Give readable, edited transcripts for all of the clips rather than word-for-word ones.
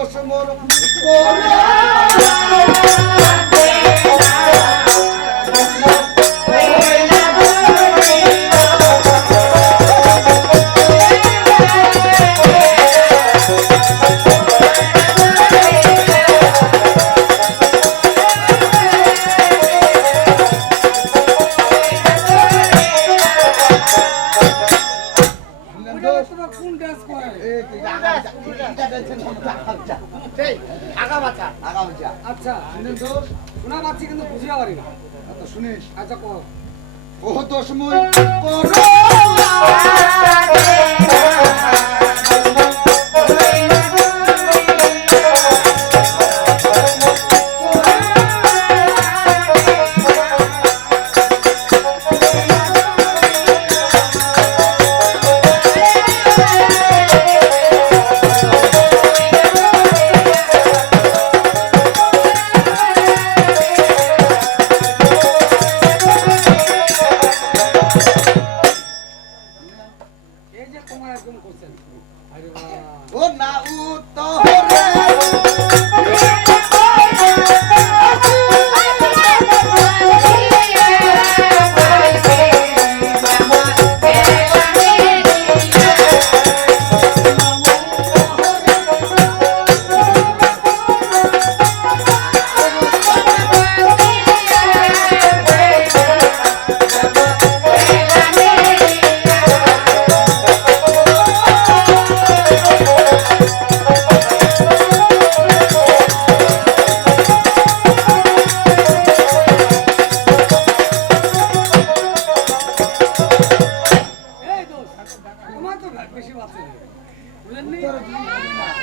দোষ মোর আচ্ছা শুনেন তো শোনা পাচ্ছি কিন্তু বুঝিয়া পারি না তো শুনিস আচ্ছা কো ও দোষ মোর ও না উত্তরে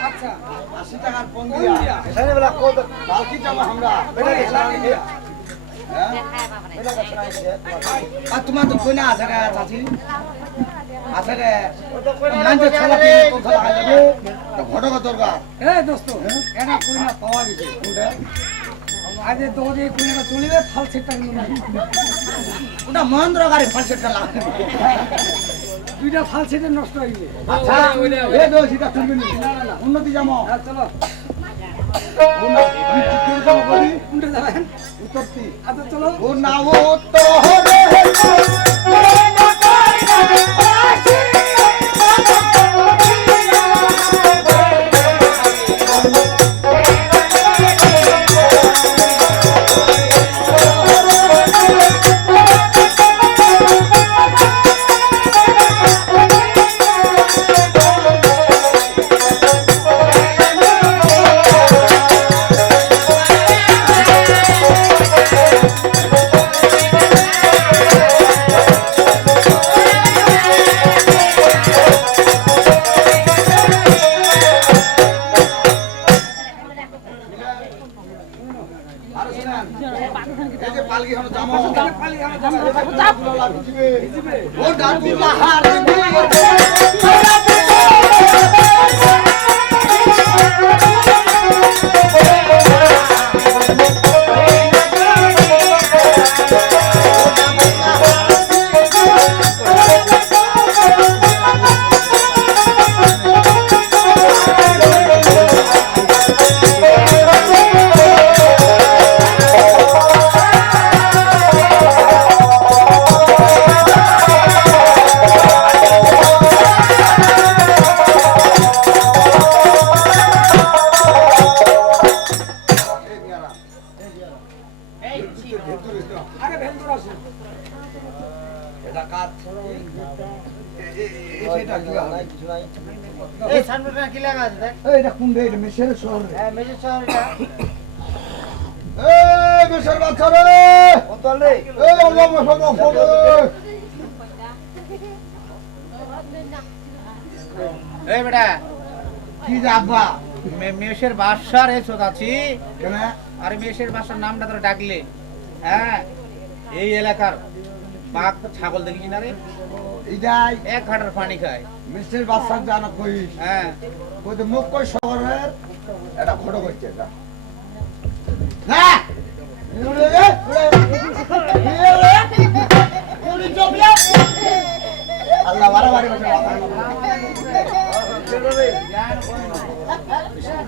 আচ্ছা 80 টাকার পণ দিয়া এখানে বলা কত বাকি জমা আমরা আর তোমার তো কইনা আছে রে চাচি আছে রে নাঞ্জে ছালা দিয়ে কথা লাগাবে তো ঘটক দরকার এ দোস্ত এনা কইনা পাওয়া গেছে কোনটা আজ তোরে কইনা চলিবে ফাল সেটটা ওটা মহেন্দ্র গাড়ি ফাল সেটটা লাগাবে দুইটা ফাল সেটে নষ্ট হইবে আচ্ছা এ দোষ এটা তুলবি না না উন্নতি জামো হ্যাঁ চলো কোনটা যাবেন উত্তরটি আচ্ছা চলো ও না ও তো রে ও দাদু লাহার এটা কোন রে এটা মেশের শহর হ্যাঁ মেশের শহর এটা এই মেশের বাচ্চা রে কোন রে এই আল্লাহ মাশাআল্লাহ এই বেটা কি যাবা মেশের বাদশার এসো আছি কেন আরে মেশের বাদশার নামটা তোরা ডাকলে হ্যাঁ এই এলাকার বাঘ ছাগল দেখিস না রে এইটাই এক ঘাটার পানি খায় মিষ্টির বাচ্চা জানা কইস হ্যাঁ কই তো মুখ কই শহরের এটা খড় কইছে এটা হ্যাঁ আল্লাহ বাড়াবাড়ি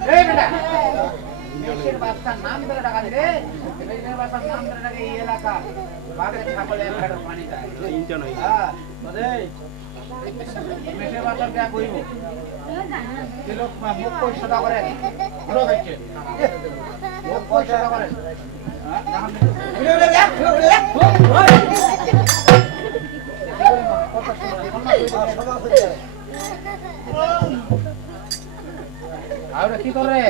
এই মেষের বাচ্চার নাম ধরে টাকা দিলে মেষের বাচ্চার নাম ধরে টাকা এই এলাকা বাঘের ছাগলে এক হাজার পানি যায় হ্যাঁ মেষের বাচ্চার যা করিব মুখ পরিষদা করেন মুখ পরিষদা করেন আর কি করে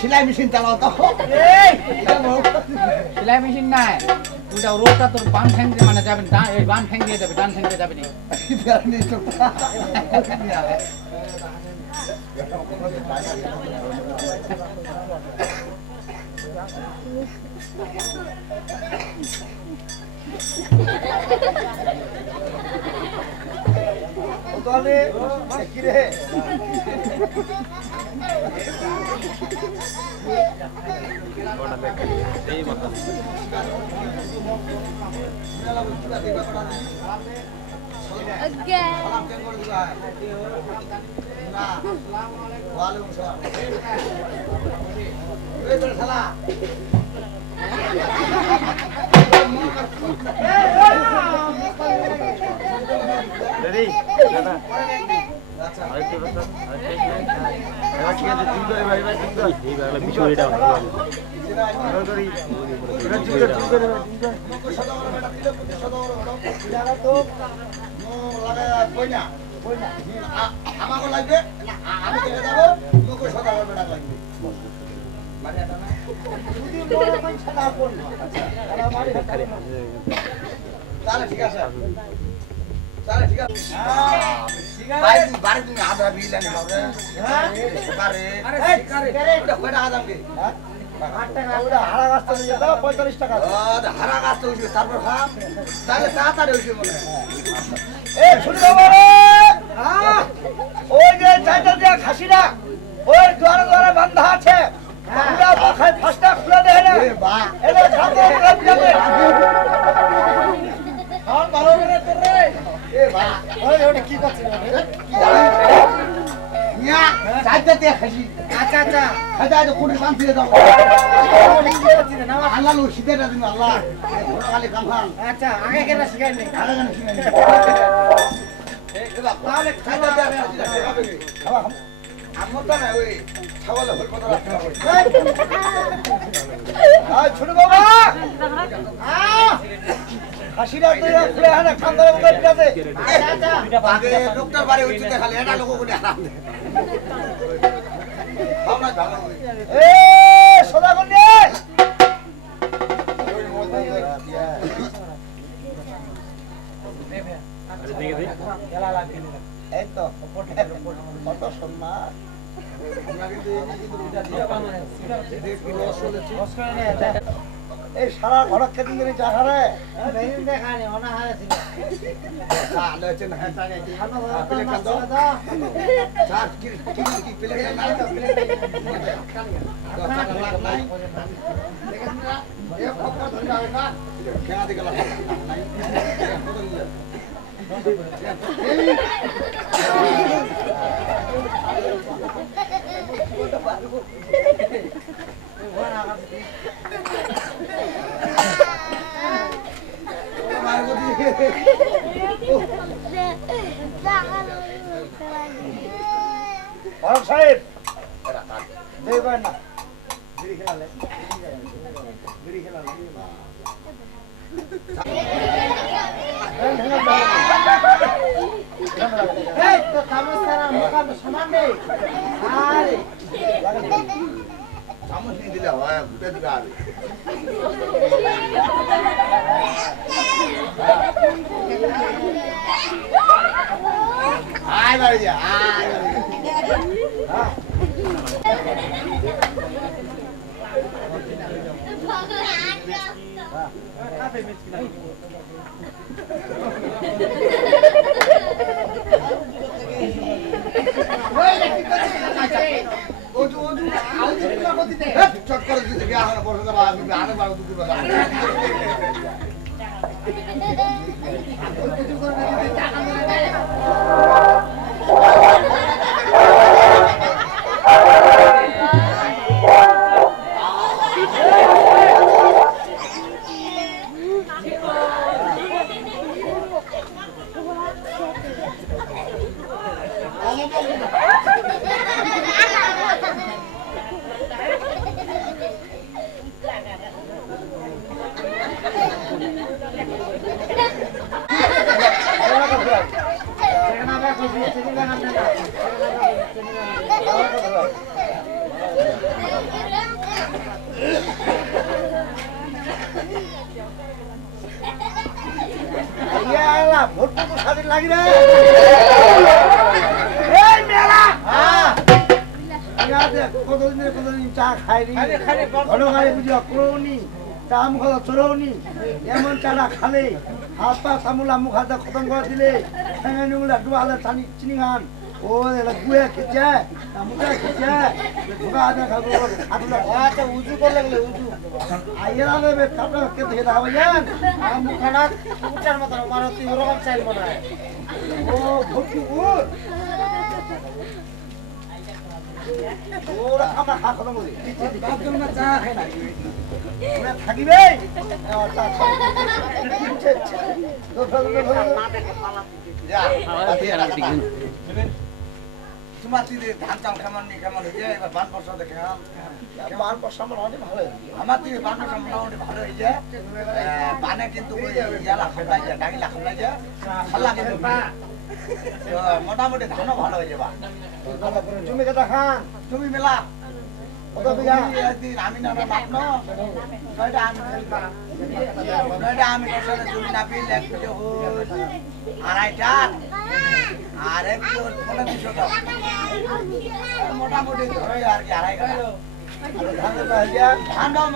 সেলাই মেশিন চালাও তো সেলাই মেশিন নাই তুইটা রোগটা তোর বাম ঠ্যাং দিয়ে মানে যাবেন বাম ঠ্যাং দিয়ে যাবে ডান ঠ্যাং দিয়ে যাবে না কিরে আমাকে লাগবে আমি চলে যাবো তোকে সদাগর বেটা লাগবে তাহলে ঠিক আছে তাহলে ঠিক আছে বাড়ি তুমি আধা বিল আনি হবে হারা গাছ তো 45 টাকা হারা গাছ তো তারপর খাম তাহলে তাড়াতাড়ি হয়েছে মনে ওই যে চাইটা দেওয়া খাসিরা ওই দ্বারে দ্বারে বান্ধা আছে ফাঁসটা খুলে দেয় না এবার খাবো ভালো করে তোর রে কি করছিস আচ্ছা আচ্ছা খাজা কোটি পান দিয়ে দাও আল্লাহ লো শীতের দিন আল্লাহ খালি কামহান আচ্ছা আগে কেন শিখাইনি আগে কেন শিখাইনি তাহলে খাজা দেওয়া আমার তো না ওই ছাগল হল কথা ছোট বাবা হাসিরা তো খুলে হানা খান্দার মতো পিটাতে আগে ডক্টর বাড়ি উচিত খালি এটা লোক কোনে আরাম দে ভাবনা ভালো এ সদা কোনে খেলা লাগে এই তো কত সম্মান এই সারা ঘরক খেতে দিন চা খারে দেখানি অনাহারে ছিল আলোচন না প্লেট কান দাও চা কি প্লেট নাই তো প্লেট নাই দেখেন না এ ফটো ধরে যাবে না কেনা দিকে নাই সাহেব দেখবেন না বিড়ি খেলালে বিড়ি খেলালে এই তো কামসারা মুকাম সমান নেই আরে চামচ নিয়ে দিলে হয় ঘুটে দিবে আর আয় বাড়ি যা আয় কাপে মিচ কিনা চক্কর দিতে গিয়ে আমার বসে যাবো আমি আরে বারো দুপুর বেলা লাগি রে এই মেলা হ্যাঁ কতদিন চা খাইনি ঘন গাড়ি বুঝিয়া করোনি চাম খাওয়া চড়ৌনি এমন চাটা খালে হাত পা সামুলা মুখ হাতে খতম করে দিলে ঠেঙে নুগুলা ডুবালে চিনি খান ও গুয়ে খেছে মুখে খেছে ঢোকা হাতে খাবো আচ্ছা উজু করলে গেলে উজু আইয়া দেবে তারপরে কে দেখে দেখাবো জান মুখানা উঠার মতো মারতি ওরকম চাইল মনে হয় ও ভর্তি উঠ ওরা আমার হাত খতম করে চা খাই না ওরা থাকিবে চা খাই তোমার দিদি ধান চাল কেমন হয়েছে এবার বান বর্ষা দেখে বান বর্ষা মোটামুটি ভালো আমার দিদি বান বর্ষা মোটামুটি ভালো হয়েছে বানে কিন্তু ইয়ালা খাবলাই যায় ডাকিলা খাবলাই যায় খাল্লা কিন্তু মোটামুটি ধানও ভালো হয়ে যাবা জমি কথা খান জমি মেলা কত বিঘা আমি না মাপনো নয়টা আমি জমি নাপি লেখ আড়াইটা আর এক 25 টাকা মোটামুটি ধরে আর কি আড়াই টাকা ধান দাও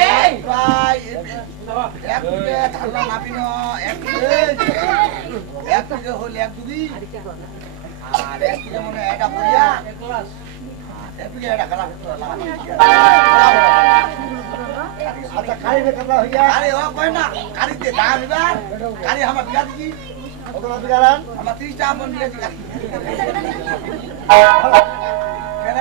এই ভাই এক ধান নাপি ন এক হল এক দুবি আর এক কিলো মনে এটা পড়িয়া এটা কালা আচ্ছা কারি রে কালা হইয়া আরে ও কই না কারিতে দাম দিবার কারি আমার বিয়া দিছি কত বিয়ারান আমার 30 টা মন দিয়েছি কেন